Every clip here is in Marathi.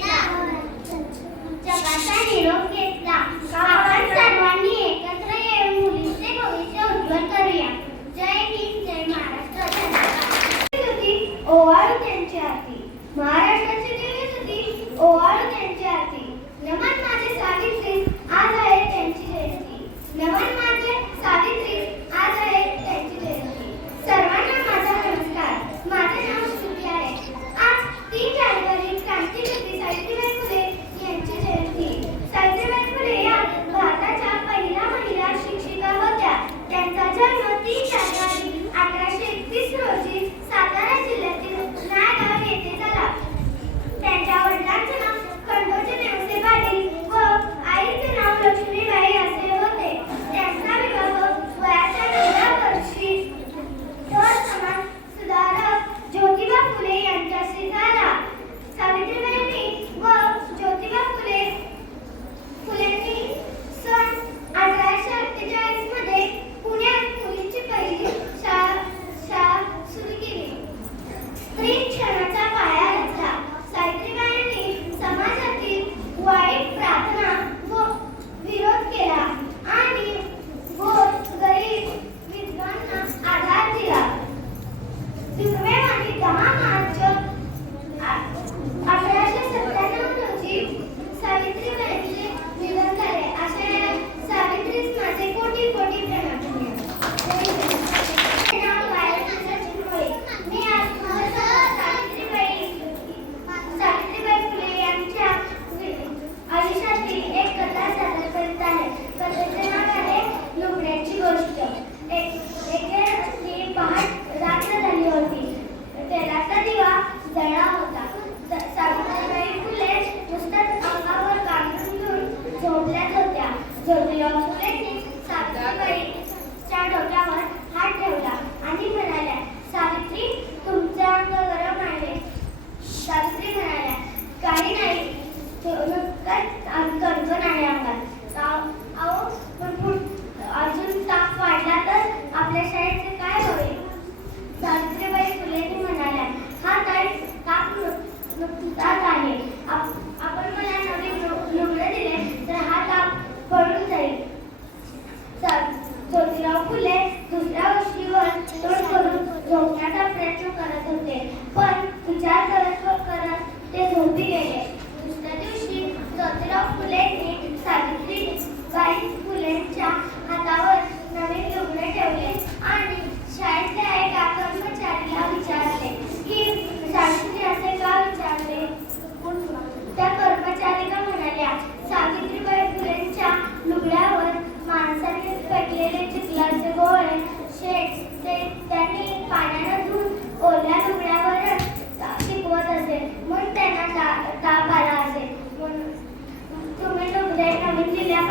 Coba 多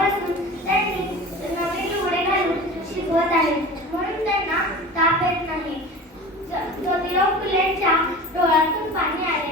तेव्हापासून त्यांनी नवे लुगडे घालून शिकवत आहे. म्हणून त्यांना ताप येत नाही. ज्योतिराव फुलेंच्या डोळ्यातून पाणी आले.